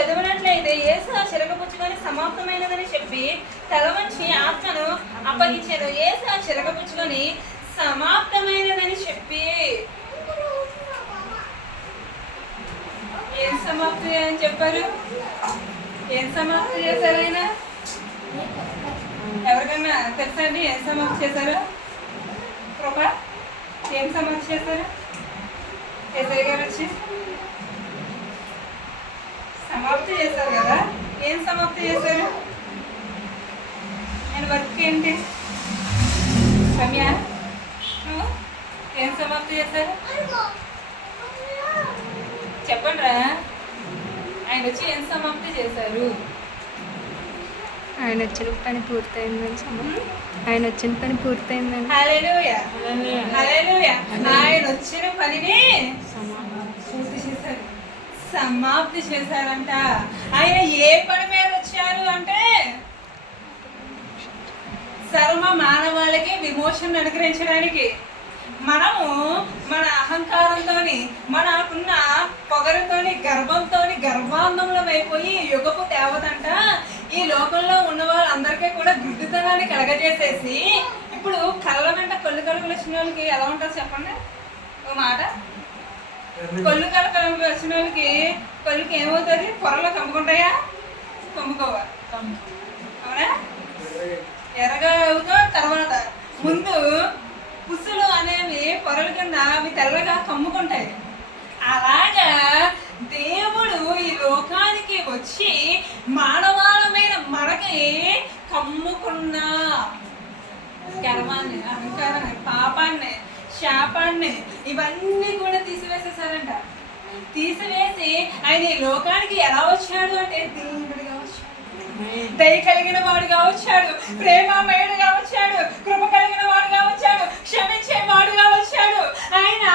చదివినట్లయితే యేసు ఆ చిరకపుచ్చుకొని సమాప్తమైనదని చెప్పి తల వంచి ఆత్మను అప్పగించారు. యేసు ఆ చిరకపుచ్చుకొని సమాప్తమైనదని చెప్పి ఏం సమాప్తి అని చెప్పారు? ఏం సమాప్తి చేశారు ఆయన? ఎవరికైనా తెలుసా అండి ఏం సమాప్తి చేశారు? కృప ఏం సమాప్తి చేశారు? ఎస్ఐ గారు వచ్చి సమాప్తి చేశారు కదా. ఏం సమాప్తి చేశారు? ఆయన వర్క్ ఏంటి? రమ్య ఏం సమాప్తి చేశారు చెప్పండి రా. ఆయన వచ్చి ఏం సమాప్తి చేశారు? ఆయన వచ్చిన పని పూర్తయిందని ఆయన వచ్చిన పని పూర్తయిందని. హల్లెలూయా హల్లెలూయా. ఆయన వచ్చిన పనిని పూర్తి చేశారు, సమాప్తి చేశారంట. ఆయన ఏ పని మీద వచ్చారు అంటే సర్వ మానవాళికి విమోచన అనుగ్రహించడానికి. మనము మన అహంకారంతోని మనకున్న పొగరుతోని గర్వంతోని గర్వాంధంలో అయిపోయి యుగపు దేవతంట ఈ లోకంలో ఉన్న వాళ్ళందరికీ కూడా గుడ్డితనాన్ని కలగజేసేసి ఇప్పుడు కళ్ళ వెంట కళ్ళు కలుగులు వచ్చిన వాళ్ళకి ఎలా ఉంటుంది చెప్పండి ఒక మాట. కళ్ళు కలుగులు వచ్చిన వాళ్ళకి కళ్ళుకి ఏమవుతుంది? పొరలో కమ్ముకుంటాయా? కమ్ముకోవా? అవునా? ఎర్రగా అవుతా తర్వాత ముందు పుసులు అనేవి పొరల కింద అవి తెల్లగా కమ్ముకుంటాయి. అలాగా దేవుడు ఈ లోకానికి వచ్చి మానవాళమైన మనకి కమ్ముకున్న గర్వాన్ని, అహంకారాన్ని, పాపాన్ని, శాపాన్ని ఇవన్నీ కూడా తీసివేసేసారంట. తీసివేసి ఆయన ఈ లోకానికి ఎలా వచ్చాడు అంటే దేవుడిగా వచ్చాడు, దయ కలిగిన వాడుగా వచ్చాడు, ప్రేమమయుడుగా వచ్చాడు, కృప కలిగిన వాడుగా వచ్చాడు, క్షమించే వాడుగా వచ్చాడు. ఆయన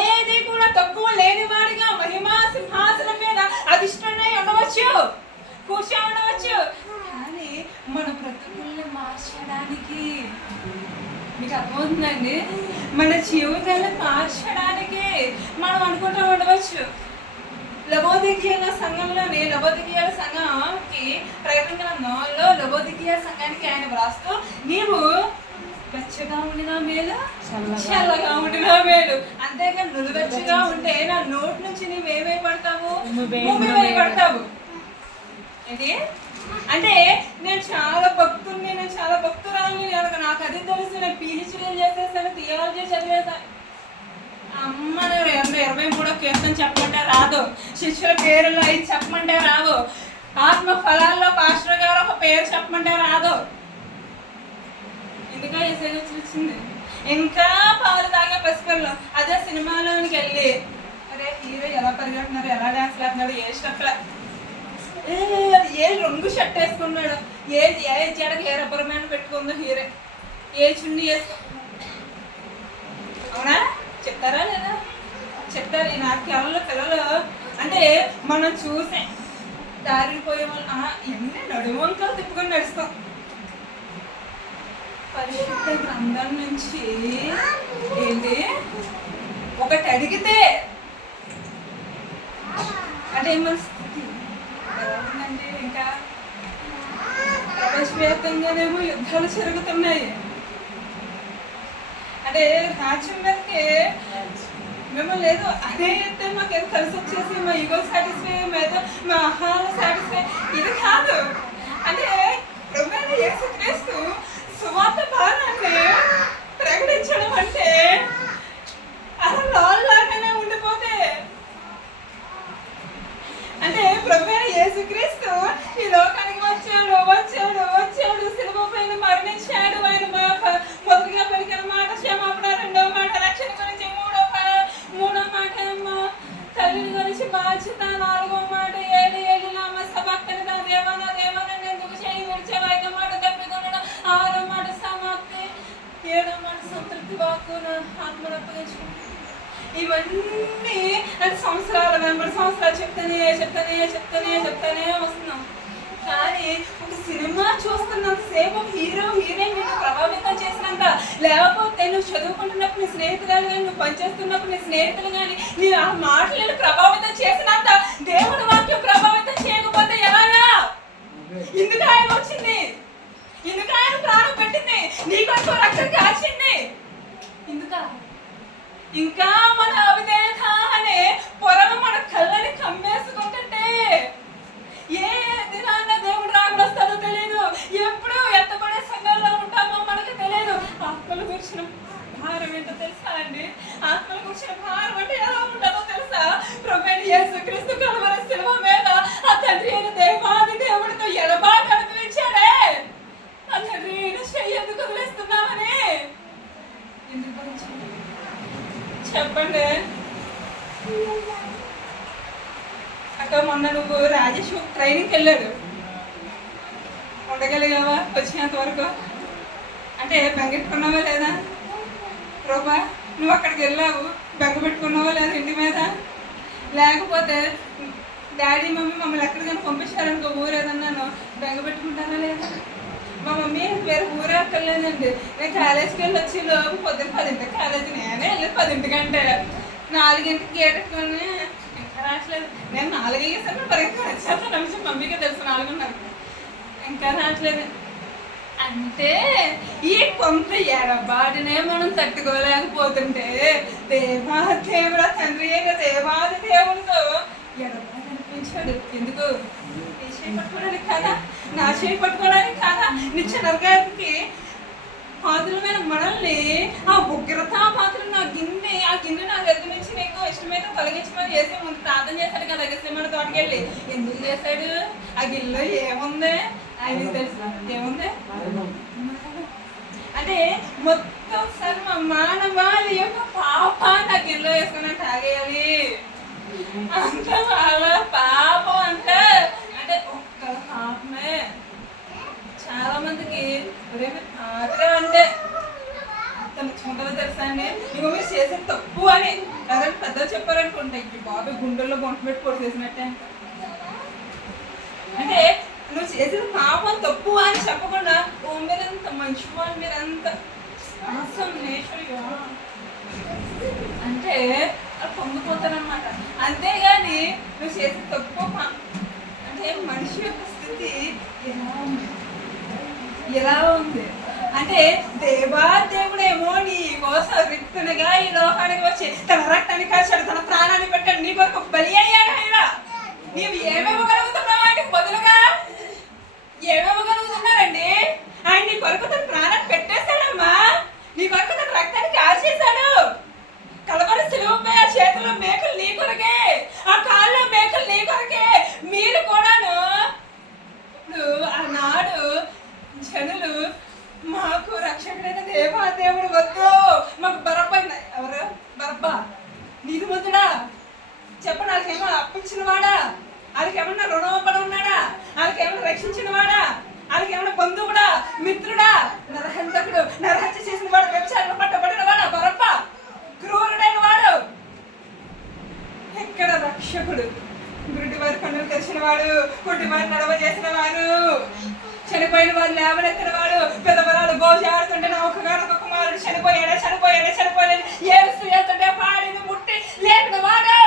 ఏది కూడా తక్కువ లేని వాడిగా మహిమా సింహాసనం మీద అధిష్ఠుడై ఉండవచ్చు, కూర్చో ఉండవచ్చు. కానీ మన బ్రతుకుల్ని మార్చడానికి, మీకు అర్థమవుతుందండి, మన జీవితాన్ని మార్చడానికి మనం అనుకుంటూ ఉండవచ్చు. లవోదికీయుల సంఘంలోని లవోదికీయుల సంఘంకి ప్రకటన గ్రంథంలో లవోదికీయ సంఘానికి ఆయన వ్రాస్తూ నీవు వెచ్చగా ఉండినా మేలు, చల్లగా ఉండినా మేలు. అంతేగా నులువెచ్చగా ఉంటే నా నోటి నుంచి నీవేమై పడతావు? పడతావు. ఏంటి అంటే నేను చాలా భక్తుడిని, నేను చాలా భక్తురాలని, నాకు అది తెలుసు, నేను పీహెచ్డీ చేసేసాను, థియాలజీ చదివేసాను. అమ్మ 23వ కీర్తన చెప్పమంటే రాదు, శిష్యుల పేర్లు అవి చెప్పమంటే రాదు, ఆత్మ ఫలాల్లో పాస్టర్ గారు ఒక పేరు చెప్పమంటే రాదు. ఇంకా ఏసై వచ్చింది. ఇంకా పాలు తాగే పసిపిల్లలు అదే సినిమాలోనికి వెళ్ళి అరే హీరో ఎలా పరిగెడుతున్నారు, ఎలా డాన్స్ వేస్తున్నాడు, ఏ స్టెప్, ఏ రంగు షర్ట్ వేసుకున్నాడు, ఏ జడకు ఏ రబ్బర్ బ్యాండ్ పెట్టుకుందో హీరో, ఏ చున్నీ వేసుకో. అవునా? చెప్తారా లేదా? చెప్తారు. ఈ నాట్యాలలో పిల్లలు అంటే మనం చూసే దారిపోయే వాళ్ళు ఎన్ని నడువంకలు తిప్పుకొని నడుస్తాం. పరిశుద్ధ గ్రంథం నుంచి ఏంటి ఒకటి అడిగితే అంటే మన స్థితి ఎలా ఉందండి? ఇంకా ప్రపంచవ్యాప్తంగానేమో యుద్ధాలు జరుగుతున్నాయి. అంటే రాజ్యం మీదకి మేము లేదు అదే అయితే మాకు ఏదో కలిసి వచ్చేసి మా ఈగో సాటిస్ఫై, మా ఆహారం సాటిస్ఫై, ఇది కాదు. అంటే ప్రభువైన యేసుక్రీస్తు సువార్త భారాన్ని ప్రకటించడం అంటే అలా లాగానే ఉండిపోతే, అంటే ప్రభువైన యేసుక్రీస్తు ఈ లోకానికి వచ్చాడు వచ్చాడు వచ్చాడు సిలువ పైన మరణించాడు. ఆయన మొదటిగా పలికిన మాట క్షమాపణ, రెండవ మాట రక్షణ గురించి, మూడో మాట తల్లిని గురించి బాధ్యత, నాలుగో మాట ఏలి ఏలి నామ సభక్తని నా దేవా నా దేవా నన్ను ఎందుకు చేయి విడిచావు, ఐదో మాట తప్పికొనడం, ఆరో మాట సమాప్తి, ఏడో మాట సంతృప్తి వాక్కును ఆత్మను అప్పగించుకుంటాను. ఇవన్నీ అంటే సంవత్సరాలు వెంబడి సంవత్సరాలు చెప్తానే వస్తున్నాం. కానీ ఒక సినిమా చూస్తున్నంతసేపు హీరో హీరోయిన్ నేను ప్రభావితం చేసినంత, లేకపోతే నువ్వు చదువుకుంటున్నప్పుడు నీ స్నేహితురాలు కానీ, నువ్వు పనిచేస్తున్నప్పుడు నీ స్నేహితులు కానీ నీ ఆ మాటలను ప్రభావితం చేసినంత దేవుడి వాక్యం ప్రభావితం చేయకపోతే అక్క మొన్న నువ్వు రాజేష్ ట్రైనింగ్కి వెళ్ళాడు, ఉండగలిగావా వచ్చినంత వరకు? అంటే బెంగెట్టుకున్నావా లేదా? రూపా నువ్వు అక్కడికి వెళ్ళావు, బెంగ పెట్టుకున్నావా లేదా ఇంటి మీద? లేకపోతే డాడీ మమ్మీ మమ్మల్ని ఎక్కడికైనా పంపించారనుకో ఊరు ఏదన్నాను, బెంగ పెట్టుకుంటారా లేదా? మా మమ్మీ వేరే ఊరే అక్కర్లేదండి, నేను కాలేజీకి వెళ్ళి వచ్చి లోపు పొద్దున్న 10ంటికి కాలేజీ, నేనే వెళ్ళి 10ంటికంటే 4ంటికి గేటెట్టుకొని ఇంకా రావట్లేదు. నేను 4 అయ్యేసరికి పరిగెత్తుకొని వచ్చేస్తాను నిమిషం, మమ్మీకి తెలుసు 4:30 ఇంకా రావట్లేదు. అంటే ఈ కొంత ఎడబాటునే మనం తట్టుకోలేకపోతుంటే దేవాదేవుడా తండ్రి దేవాది దేవుడితో ఎడబాటు అనిపించాడు. ఎందుకు? నీ చేయి పట్టుకోవడానికి కాదా, నా చేయి పట్టుకోవడానికి కాదా? నిత్య నరకానికి పాత్రమైన మనల్ని ఆ ఉగ్రతా పాత్రలు నా గిన్నె, ఆ గిన్నె నాకు ఎదుమించి నీకు ఇష్టమైతే తొలగించమని చేసి ముందు ప్రార్థన చేశాడు కదా గెస్సేమని తోటకెళ్ళి. ఎందుకు చేశాడు? ఆ గిన్నెలో ఏముంది ఆయనకి తెలుసు. ఏముంది అంటే మొత్తం సర్వ మానవాళి యొక్క పాపాన్ని ఆ గిన్నెలో వేసుకుని తాగేయాలి. అంత వాళ్ళ పాపం అంటే అంటే ఒక్క పాపమే. చాలా మందికి పాత్ర అంటే తలుచుకుంటుందో తెలుసా అండి? ఇగో మీరు చేసేది తప్పు అని ఎవరైనా పెద్దలు చెప్పారనుకుంటా, ఈ బాబు గుండెల్లో గొంట పెట్టి పొడి చేసినట్టే. అంటే నువ్వు చేసిన పాపం తప్పు అని చెప్పకుండా ఓ మీరంత మంచి వాళ్ళు, మీరంత అవసరం నేచర్ అంటే పొంగిపోతారనమాట. అంతేగాని నువ్వు చేసిన తప్పు అంటే మనిషి యొక్క స్థితి ఎలా ఉంది అంటే దేవాదేవుడేమో నీ కోసం రిక్తునిగా ఈ లోకానికి వచ్చి తన రక్తాన్ని కాల్చాడు, తన ప్రాణాన్ని పెట్టాడు, నీ కొరకు బలి అయ్యాడు. ఆయన నీవు ఏమివ్వగలుగుతున్నావు? ఆయనకు బదులుగా ఏమివ్వగలుగుతున్నారండి? ఆయన నీ కొరకు తన ప్రాణాన్ని పెట్టేశాడమ్మా, నీ కొరకు తన రక్తాన్ని కాల్చేశాడు. కలవరి సిలువపై ఆ చేతుల్లో మేకలు నీ కొరకే, ఆ కాళ్ళలో మేకలు నీ కొరకే. మీరు కూడాను ఇప్పుడు ఆనాడు జనులు మాకు రక్షకుడైన దేవాదేవుడు వద్దు, మాకు బరబ్బ, ఎవరు బరబ్బా? నీతిమంతుడా చెప్పండి. వాళ్ళకేమో అప్పించిన వాడా? వాళ్ళకేమన్నా రుణపడి ఉన్నాడా? వాళ్ళకేమన్నా రక్షించిన వాడా? వాళ్ళకేమన్నా బంధువుడా, మిత్రుడా? నరహంతకుడు, నరహత్య చేసిన వాడు, వ్యభిచారంలో పట్టబడిన వాడా బరబ్బ? క్రూరుడైన వాడు. ఎక్కడ రక్షకుడు? గుడ్డి వారి కన్నులు తెరిచిన వాడు, గుడ్డి వారి నడవ చేసిన వాడు, చనిపోయిన వారు లేవనెత్తిన వాడు, పెదవరాలు గోజాడుతుంటే నా ఒక్క కుమారుడు చనిపోయాడే చనిపోయాడే చనిపోయాడు ఏడుస్తూ వెళ్తుంటే పాడిని ముట్టి లేపిన వాడు.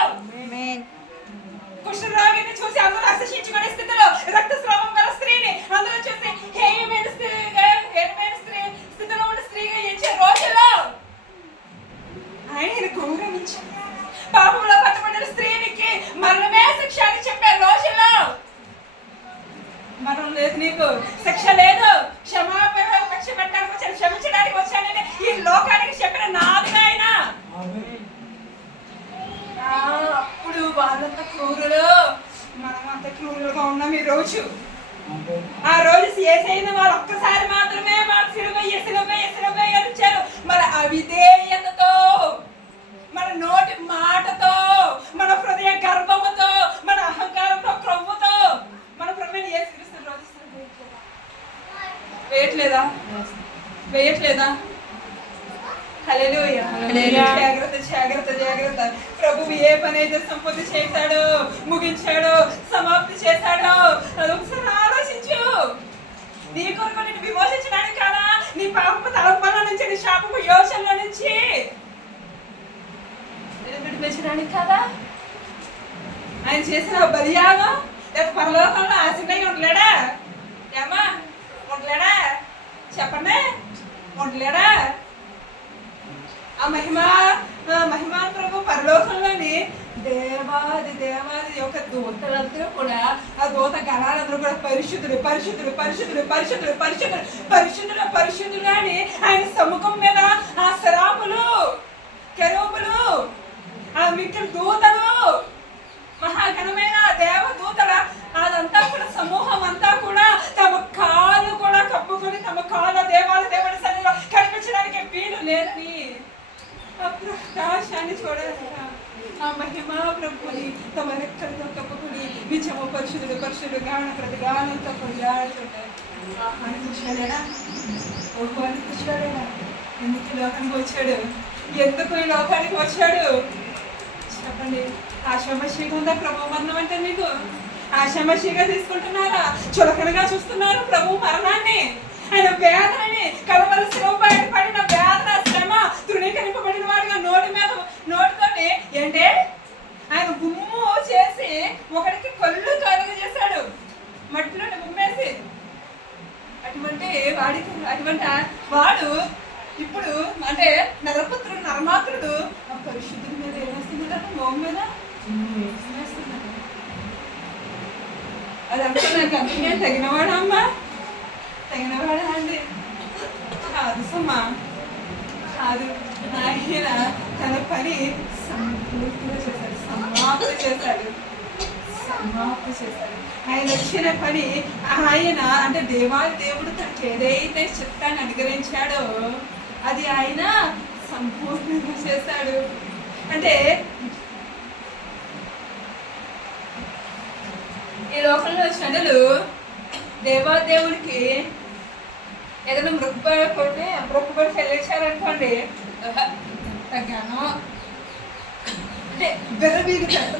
కుష్ఠరోగిని చూసి అందరూ అసహించుకునే స్థితిలో, రక్తస్రావం గల స్త్రీని అందరూ చూసి హేయమైన స్థితిలో ఉన్న స్త్రీగా ఎంచే రోజుల్లో ఆయన గౌరవించాడు. పాపంలో పట్టబడిన స్త్రీనికి మరణమే శిక్ష అని చెప్పే రోజుల్లో మరణం లేదు, నీకు శిక్ష లేదు, క్షమించడానికి వచ్చానని ఈ లోకానికి చెప్పిన నాది ఆయన. అప్పుడు వాళ్ళంత క్రూరులు, మనం అంత క్రూరులుగా ఉన్నాం ఈ రోజు. ఆ రోజు ఏసైన వాళ్ళు ఒక్కసారి మాత్రమే మాకు సిలువ ఇచ్చారు. మన అవిధేయతతో, మన నోటి మాటతో, మన హృదయ గర్భముతో, మన అహంకారంతో, క్రొవ్వుతో మన ప్రభువుని యేసుక్రీస్తుని రోజు వేయట్లేదా? హల్లెలూయా. జాగ్రత్త జాగ్రత్త జాగ్రత్త. ప్రభువు ఏ పని అయితే సంపూర్తి చేశాడో, ముగించాడో, సమాప్తి చేశాడో అదొకసారి ఆలోచించు. నీ కొరకు నేను విమోచించడానికి కాదా, నీ పాపపు తలంపుల నుంచి, నీ శాపపు యోచనల నుంచి విడిపించడానికి కాదా ఆయన చేసిన బలియాగం? లేక పరలోకంలో ఆశీర్వాదం ఉండలేడా? ఏమా ఉండలేడా? చెప్పండి, ఉండలేడా? ఆ మహిమా ప్రభు పరలోకంలోని దేవాది యొక్క దూతలందరూ కూడా, ఆ దూత గణాలందరూ కూడా పరిశుద్ధుడు పరిశుద్ధుడు పరిశుద్ధుడు పరిశుద్ధుడు పరిశుద్ధుడు పరిశుద్ధుడు పరిశుద్ధుడు అని ఆయన సముఖం మీద ఆ శరాపులు, కెరూబులు, ఆ మిక్కిలి దూతలు, మహాఘనమైన దేవదూతల అదంతా కూడా సమూహం అంతా కూడా తమ కాళ్ళు కూడా కప్పుకొని, తమ కాళ్ళ దేవుడి సన్నిధిలో కనిపించడానికి వీలు లేదని ప్రకాశాన్ని చూడాలి. ఆ మహిమా ప్రభుని తమ రెక్కలతో కప్పుకొని నిత్యము పరిశుద్ధుడు పరిశుద్ధుడు గాన ప్రతి గానంతో కొనియాడుతుంటే అని కూర్చోలేడా? ఓహో అని కూర్చోలేడా? ఎందుకు ఈ లోకానికి వచ్చాడు? ఎందుకు ఈ లోకానికి వచ్చాడు చెప్పండి. ఆషామాషిగా ఉందా ప్రభు మరణం అంటే మీకు? ఆషామాషిగా తీసుకుంటున్నారా? చులకనగా చూస్తున్నారు ప్రభు మరణాన్ని, ఆయన వేదనని, కలవరి శ్రమ బయటపడిన వేదన శ్రమ తృణీకరింపబడిన వాడిగా నోటితోనే ఏంటే ఆయన గుమ్ము చేసి ఒకడికి కళ్ళు కలుగ చేశాడు, మట్టిలోని గుమ్మేసి. అటువంటి వాడు ఇప్పుడు అంటే నరపుత్రుడు నరమాత్రుడు ఆ పరిశుద్ధుడి మీద ఏమేస్తున్నాడు? మోహం మీద వేస్తున్నాడు. అది అనుకున్నాక అందుకే తగినవాడా అమ్మా? తగినవాడా అండి? కాదు సమ్మా, కాదు. ఆయన తన పని సంపూర్తిగా చేశాడు, సమాప్తి చేశాడు. ఆయన వచ్చిన పని ఆయన అంటే దేవాది దేవుడు తనకు ఏదైతే చిత్తాన్ని అనుగ్రహించాడో అది ఆయన సంపూర్ణంగా చేశాడు. అంటే ఈ లోకంలో చెడులు దేవాదేవుడికి ఏదైనా మృక్కుబడి చెల్లించారనుకోండి, తగ్గాను అంటే బెర్రబీగుతాడు.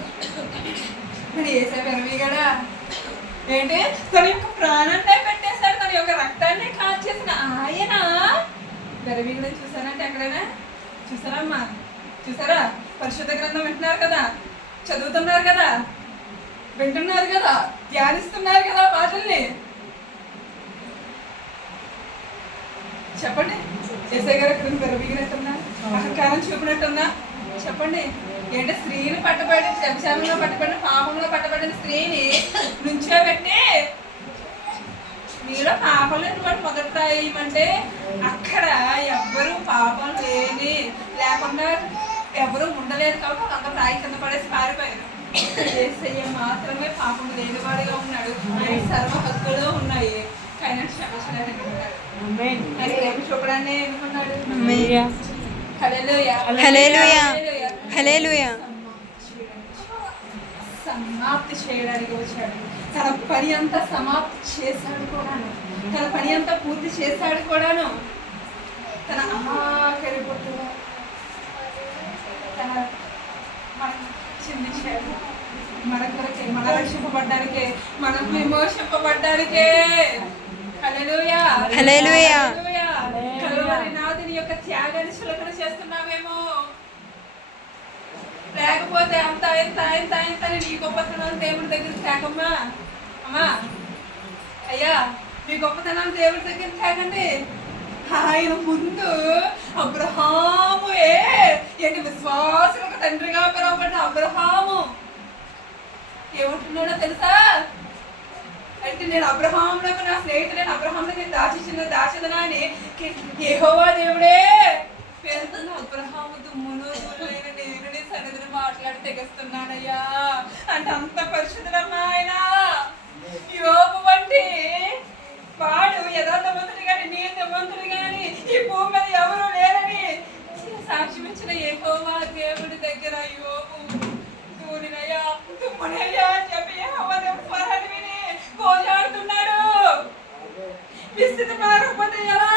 మరి ఏసే బెర్రబీగడా ఏంటి? తన యొక్క ప్రాణాన్ని పెట్టేశాడు, తన యొక్క రక్తాన్ని కాల్చేసిన ఆయన బెర్రబీగడని చూసారంటే ఎక్కడైనా చూసారమ్మా? చూసారా? పరిశుద్ధ గ్రంథం వింటున్నారు కదా, చదువుతున్నారు కదా, వింటున్నారు కదా, ధ్యానిస్తున్నారు కదా మాటల్ని. చెప్పండి, ఏసై గారు ఎక్కడ బెర్రబీగినట్టున్నా, అహంకారం చూపినట్టున్నా? చెప్పండి. ఏంటంటే స్త్రీని పట్టబడి వ్యభిచారంలో పట్టబడిన పాపంలో పట్టబడిన స్త్రీని నుంచోబెట్టి మీలో పాపం లేనివాడు మొదట రాయమంటే అక్కడ ఎవ్వరూ పాపం లేకుండా ఎవరు ఉండలేదు కాబట్టి అందరూ రాయి కింద పడేసి పారిపోయారు. యేసయ్య మాత్రమే పాపం లేనివాడిగా ఉన్నాడు, ఆయన సర్వ హక్కులు ఉన్నాయి, ఆయన క్షమించడానికి ఎన్నుకున్నాడు, ఆయన ప్రేమ చూపడాన్ని ఎన్నుకున్నాడు. సమాప్తి చేయడానికి వచ్చాడు. తన పని అంతా సమాప్తి చేశాడు కూడాను, తన పని అంతా పూర్తి చేశాడు కూడాను. తన ఆఖరి బొట్టులో తన మనకు చిందించాడు, మన కొరకే, మన రక్షింపబడ్డానికే, మనం విమోచింపబడ్డానికే. హల్లెలూయా, హల్లెలూయా. కల్వరి నాథుని యొక్క త్యాగాన్ని చులకన చేస్తున్నామేమో, లేకపోతే అంత ఎంత ఎంత ఎంత నీ గొప్పతనాన్ని దేవుడి దగ్గర తేకమ్మా. అమ్మా అయ్యా, మీ గొప్పతనాన్ని దేవుడి దగ్గర తేకండి. ఆయన ముందు అబ్రహాము ఏంటి విశ్వాసులకు తండ్రిగా పిలువబడిన అబ్రహాము ఏమంటున్నాడో తెలుసా? అంటే నేను అబ్రహాములకు నా స్నేహితుడైన అబ్రహాములకు నేను దాచిదనా అని యెహోవా దేవుడే పేరుతున్న అబ్రహాము దుమ్మును ధూళినైన నేను నీ సన్నిధిని మాట్లాడి తెగిస్తున్నానయ్యా అంటే అంత పరిశుద్ధుడమ్మా ఆయన. యోబు వంటి వాడు యథార్థవంతుడు కానీ నీతివంతుడు కానీ ఈ భూమి మీద ఎవరు లేరని సాక్ష్యం ఇచ్చిన యెహోవా దేవుడి దగ్గర యోబు ధూళినయ్యా దుమ్మునయ్యా అని చెప్పి యెహోవా దేవుడి స్వరాన్ని విని పోజాడుతున్నాడు. మీ స్థితి మారకపోతే ఎలా?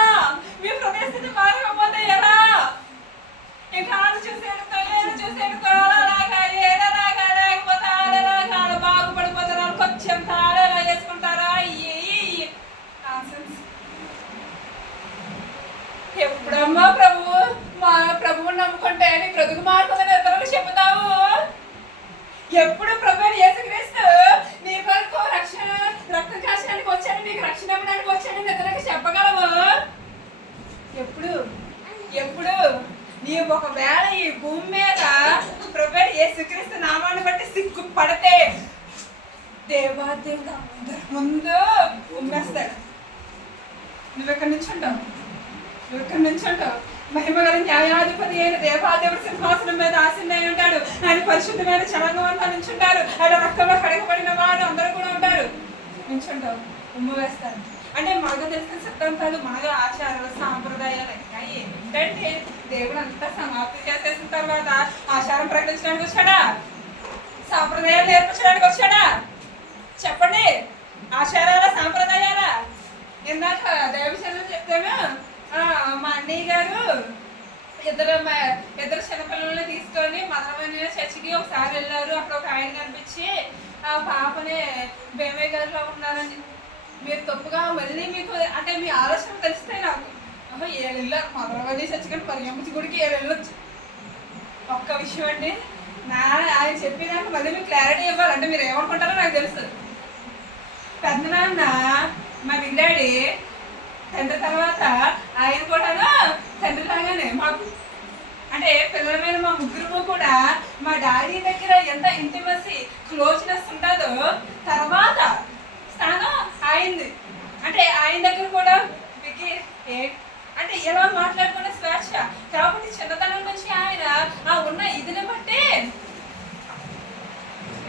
మీ ప్రదేశితి మారకపోతే ఎలా? ఇంకా ఆడు చూసేడుతో ఏడు చూసేడుతో అలాగా ఏడలాగా లేకపోతే ఆడలాగా ఆడ బాగుపడిపోతారా? కొంచెం ఆడేలా చేసుకుంటారా? ఎప్పుడమ్మా ప్రభువు నమ్ముకుంటే నీ బ్రతుకు మార్పులని ఇతరులకు చెబుతావు? ఎప్పుడు ప్రభువుని యేసుక్రీస్తు నీ కొరకు రక్తం కాచడానికి వచ్చాడు, నీకు రక్షణ ఇవ్వడానికి వచ్చాడు ఇతరులకు చెప్పగలవు? ఎప్పుడు ఎప్పుడు నీ ఒకవేళ ఈ భూమి మీద ప్రభువు యేసుక్రీస్తు నామాన్ని బట్టి సిగ్గుపడితే దేవాదేవుడు అందరి ముందు ఉమ్మేస్తాడు. నువ్వు ఎక్కడి నుంచి ఉంటావు? మహిమగల న్యాయాధిపతి అయిన దేవాదేవుడు సింహాసనం మీద ఆసీనుడై ఉంటాడు. ఆయన పరిశుద్ధమైన చలంగంతా నించుంటారు. ఆయన రక్తంలో కడగబడిన వారు అందరూ కూడా ఉంటారు. నించుంటావు, ఉమ్ము వేస్తారు. అంటే మనకు తెలిసిన సిద్ధాంతాలు, మనకు ఆచారాలు, సాంప్రదాయాలు ఇంకా ఏంటంటే దేవుడు అంతా సమాప్తి చేసేసిన తర్వాత ఆచారం ప్రకటించడానికి వచ్చాడా? సాంప్రదాయాలు నేర్పించడానికి వచ్చాడా? చెప్పండి, ఆచారాల సాంప్రదాయాల. ఇందాక దైవశనం చెప్తాను. మా అన్నయ్య గారు ఇద్దరు చిన్నపిల్లల్ని తీసుకొని మదనమైన చర్చికి ఒకసారి వెళ్ళారు. అక్కడ ఒక ఆయన కనిపించి ఆ పాపని బేమయ్య గారిలో ఉన్నారని, మీరు తప్పుగా మళ్ళీ మీకు అంటే మీ ఆలోచన తెలిస్తే నాకు ఏళ్ళు వెళ్ళారు మదనమైన చర్చి కానీ మరియమ్మ గుడికి ఏళ్ళు వెళ్ళొచ్చు. ఒక్క విషయం అండి, ఆయన చెప్పినాక మళ్ళీ మీకు క్లారిటీ ఇవ్వాలంటే మీరు ఏమనుకుంటారో నాకు తెలుసు. పెద్దనాన్న మా బిడ్డాడి తండ్రి తర్వాత ఆయన కూడా తండ్రి లాగానే మాకు అంటే పిల్లల మీద మా ముగ్గురు కూడా మా డాడీ దగ్గర ఎంత ఇంటిమసీ క్లోజ్నెస్ ఉంటుందో తర్వాత స్థానం అయింది. అంటే ఆయన దగ్గర కూడా మీకు అంటే ఎలా మాట్లాడుకునే స్వేచ్ఛ కాబట్టి చిన్నతనం నుంచి ఆయన ఉన్న ఇదిని బట్టి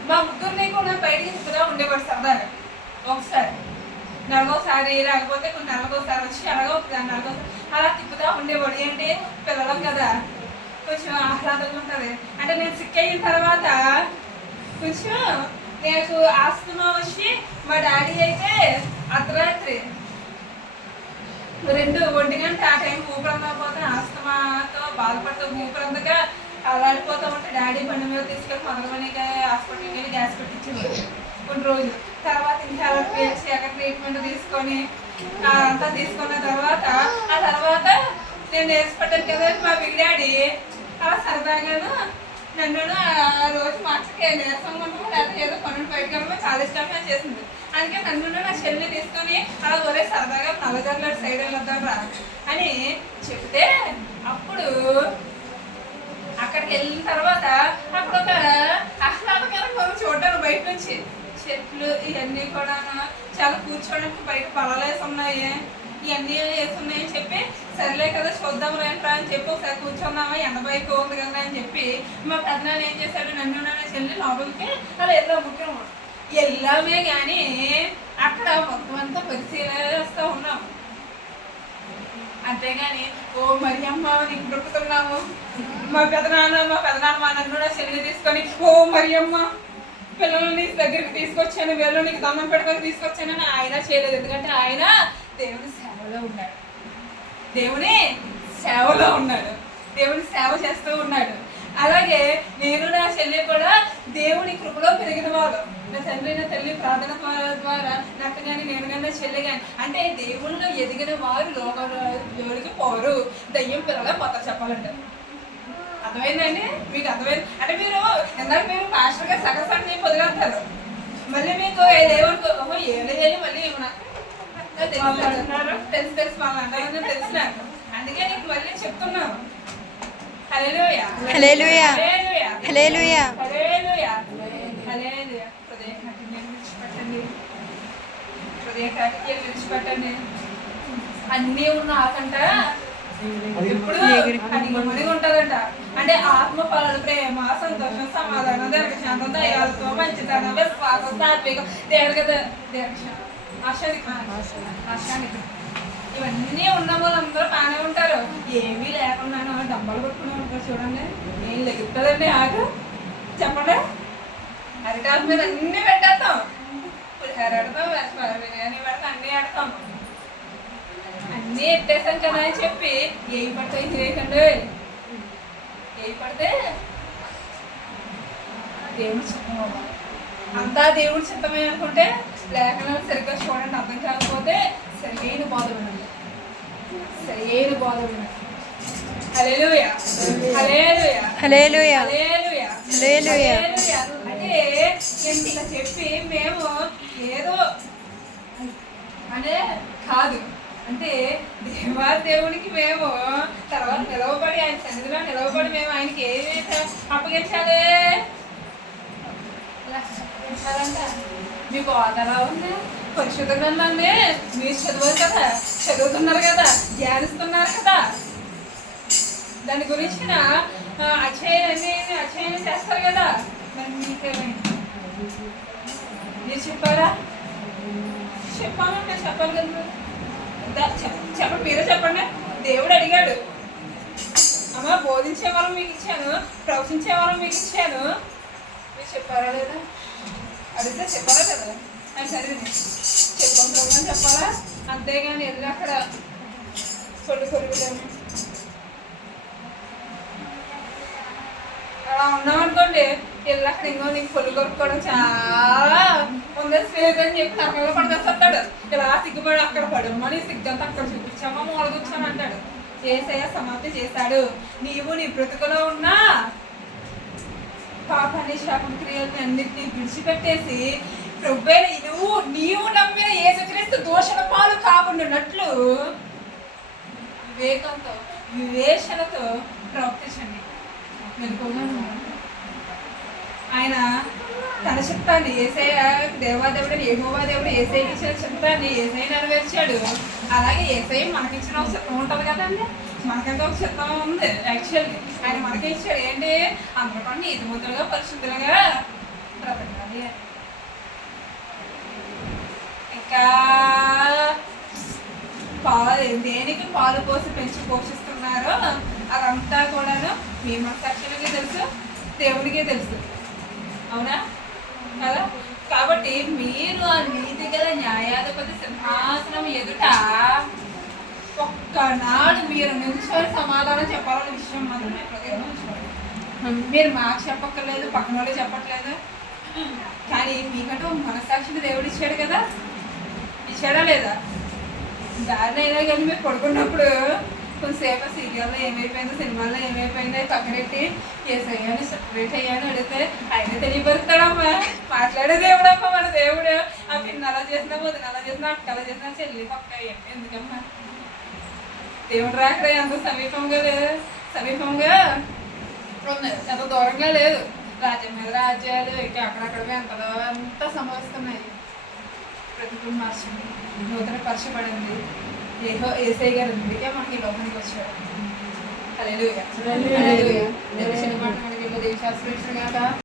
మా ముగ్గురిని కూడా బయటికి తిప్పుగా ఉండేవాడు సరదాగా. ఒకసారి నెలకోసారి లేకపోతే కొన్ని నెలకోసారి వచ్చి అలాగో నెలకోసారి అలా తిప్పుతా ఉండేవాడు. ఏంటి పిల్లలం కదా కొంచెం ఆహ్లాదంగా ఉంటుంది. అంటే నేను సిక్ అయిన తర్వాత కొంచెం నాకు ఆస్తమా వచ్చి మా డాడీ అయితే అర్ధరాత్రి 2-1 గంట ఆ టైం ఊపిరందకపోతే ఆస్తమాతో బాధపడుతూ ఊపిరందగా అలాడిపోతూ ఉంటే డాడీ బండి మీద తీసుకెళ్ళి మదనమణిగా హాస్పిటల్కి వెళ్ళి గ్యాస్ పెట్టించేవాడు కొన్ని రోజులు. తర్వాత ఇంకా అలా పేర్చి అక్కడ ట్రీట్మెంట్ తీసుకొని అంతా తీసుకున్న తర్వాత ఆ తర్వాత నేను నేర్చుకుంటాను కదా మా బిడ్డాడి అలా సరదాగాను నన్ను ఆ రోజు మా అక్కకి నీరసంగా ఉంటుంది లేకపోతే ఏదో పనులు బయటకు వెళ్ళమని చాలా ఇష్టంగా చేసింది. అందుకే నన్ను నా చెల్లిని తీసుకొని అలా ఒరే సరదాగా నల్లగర్ల సైడ్ వెళ్ళొద్దాం రా అని చెప్తే అప్పుడు అక్కడికి వెళ్ళిన తర్వాత అక్కడ ఒక ఆహ్లాదకరం మనం చూడడానికి బయట నుంచి చెట్లు ఇవన్నీ కూడా చాలా కూర్చోడానికి బయట బలలేసి ఉన్నాయి, ఇవన్నీ వేసి ఉన్నాయని చెప్పి సరేలే కదా చూద్దాం రా అని చెప్పి ఒకసారి కూర్చున్నామా ఎండబైపు ఉంది కదా అని చెప్పి మా పెద్దనాన్న ఏం చేశాడు నన్ను నా చెల్లి లోపలికి అలా వెళ్ళాం ముఖ్యం వెళ్ళామే కానీ అక్కడ మొత్తం అంతా పరిశీలిస్తూ ఉన్నాము. అంతేగాని ఓ మరి అమ్మ నీకు దొరుకుతున్నాము మా పెదనాన్న మా నన్ను నా చెల్లిని తీసుకొని ఓ మరి అమ్మ పిల్లల్ని దగ్గరికి తీసుకొచ్చాను వీళ్ళు నీకు దమ్మం పెట్టుకొని తీసుకొచ్చానని ఆయన చేయలేదు. ఎందుకంటే ఆయన దేవుని సేవలో ఉన్నాడు, దేవుని సేవ చేస్తూ ఉన్నాడు. అలాగే నేను నా చెల్లి కూడా దేవుని కృపలో పెరిగిన వాళ్ళు. నా తండ్రి నా తల్లి ప్రార్థన ద్వారా నాకు కానీ నేను కానీ నా చెల్లి కానీ అంటే దేవుళ్ళు ఎదిగిన వారు లోకి పోరు. దయ్యం పిల్లగా మొత్తం చెప్పాలంటే అర్థమైందండి మీకు? అర్థమైంది అంటే మీరు ఇందాక మీరు పాస్టర్ గారు సగసాన్ని వదిలేస్తారు మళ్ళీ మీకు ఏదేమనుకో ఏళ్ళు మళ్ళీ తెలుసు వాళ్ళు అంటారని తెలుసు నాకు. అందుకే నీకు మళ్ళీ చెప్తున్నాను. హల్లెలూయా హల్లెలూయా హల్లెలూయా హల్లెలూయా హల్లెలూయా. హృదయ కాటికి విడిచిపెట్టండి. అన్నీ ఉన్న ఆకంట ఎప్పుడు అడిగి ఉంటుందంట. అంటే ఆత్మ ఫలాలు ప్రేమ సంతోషం సమాధానం దీర్ఘశాంతం దయాలతో మంచితనం విశ్వాసం సాత్వికం ఆశానికం ఇవన్నీ ఉన్న వాళ్ళందరూ బాగానే ఉంటారు. ఏమీ లేకున్నాను డబ్బాలు కొట్టుకుని ఉంటారు చూడండి. ఏం లెగుతుందండి ఆకు చెప్పండి. అరిటాకు మీద అన్నీ పెట్టేస్తాం, పులిహార ఆడతాం బిర్యానీ పెడతాం అన్నీ ఆడతాం. అన్నీ ఎట్టేసాం కదా అని చెప్పి ఏవి పడితే చేయకండి. ఏవి పడితే దేవుడు చిత్తమే అంతా దేవుడు చిత్తమే అనుకుంటే లేఖనాలు సరిగ్గా చూడండి. అర్థం కాకపోతే సరైన బోధ వినండి, సరైన బోధ వినండి. హల్లెలూయా హల్లెలూయా హల్లెలూయా హల్లెలూయా హల్లెలూయా. అంటే నేను ఇలా చెప్పి మేము ఏదో అనే కాదు, అంటే దేవునికి మేము తర్వాత నిలవబడి ఆయన సన్నిధిలో నిలవబడి మేము ఆయనకి ఏమైతే అప్పగించాలి మీకు ఆధారా ఉంది పరిశుద్ధ గ్రంథాన్ని మీరు చదివారు కదా, చదువుతున్నారు కదా, ధ్యానిస్తున్నారు కదా, దాని గురించిన అధ్యయనం చేస్తారు కదా. మరి మీకేమైంది? మీరు చెప్పారా? చెప్పాలంటే చెప్పాలి కదా. చెప్పండి, మీరే చెప్పండి. దేవుడు అడిగాడు అమ్మ బోధించే వరం మీకు ఇచ్చాను, ప్రవచించే వరం మీకు ఇచ్చాను, మీరు చెప్పారా లేదా? అడిగితే చెప్పారా కదా. చదివి చెప్పని చెప్పాలా, అంతేగాని వెళ్ళి అక్కడ కొడుకులేము అలా ఉన్నామనుకోండి, వెళ్ళి అక్కడ ఇంకో నీకు పొలి కొరుక్కోవడం చాలా ఉంది స్పేస్ అని చెప్పి నరకంగా పడేస్తాడు. ఇలా సిగ్గుపడి అక్కడ పడమని సిగ్గంతా అక్కడ చూపించామా మూల కూర్చొని అంటాడు. యేసయ్య సమాప్తి చేశాడు. నీవు నీ బ్రతుకులో ఉన్నా పాపాన్ని శాపం క్రియల్ని అన్నిటినీ విడిచిపెట్టేసి ప్రభువైన నీవు నమ్మిన యేసుక్రీస్తు దోషణ పాలు కాకుండానట్లు వివేకంతో వివేచనతో ప్రవర్తించండి. ఆయన తన చిత్తాన్ని యేసయ్య దేవాదేవుడు యెహోవా దేవుడు యేసయ్యకి ఇచ్చిన చిత్తాన్ని యేసయ్య నెరవేర్చాడు. అలాగే యేసయ్య మనకిచ్చిన ఒక చిత్తం ఉంటుంది కదండి, మనకంటే ఒక చిత్తం ఉంది. యాక్చువల్లీ ఆయన మనకి ఇచ్చాడు ఏంటి, అందరికీ నీతిమంతులుగా పరిశుద్ధులుగా బ్రతకాలి. ఇంకా దేనికి పాలు పోసి పెంచి పోషిస్తున్నారో అదంతా కూడాను మీ మనసాక్షులకే తెలుసు, దేవుడికే తెలుసు. అవునా కదా? కాబట్టి మీరు ఆ నీతి గల న్యాయాధిపతి సింహాసనం ఎదుట ఒక్కనాడు మీరు నిల్చొని సమాధానం చెప్పాలనే విషయం మాత్రమే ప్రతి మీరు మాకు చెప్పక్కర్లేదు, పక్కన వాళ్ళు చెప్పట్లేదు. కానీ మీకంటూ మనసాక్షిని దేవుడు ఇచ్చాడు కదా, ఇచ్చాడా లేదా? దారిలో అయినా కానీ మీరు పడుకున్నప్పుడు కొంతసేపు సీరియల్లో ఏమైపోయిందో, సినిమాల్లో ఏమైపోయిందో పక్కనెట్టి ఏసయ్యాని సెపరేట్ అయ్యాని అడిగితే ఆయన తెలియపరుస్తాడమ్మా. మాట్లాడే దేవుడమ్మా మన దేవుడు. ఆ పిన్న అలా చేసినా, వదిన అలా చేసినా, అక్క అలా చేసినా, చెల్లి పక్క ఎందుకమ్మా? దేవుడు రాకడ ఎంత సమీపంగా లేదు, సమీపంగా ఉంది, ఎంత దూరంగా లేదు. రాజ్యం మీద రాజ్యాలు ఇంకా అక్కడక్కడ అంతా సంభవిస్తున్నాయి. ప్రతికూల మార్చండి, నూతన పరచబడింది. యేసయ్య గారు అందుకే మనకి ఈ లోకానికి వచ్చాడు. హల్లెలూయా. చిన్న మాట మనకి దేవి శాస్త్రం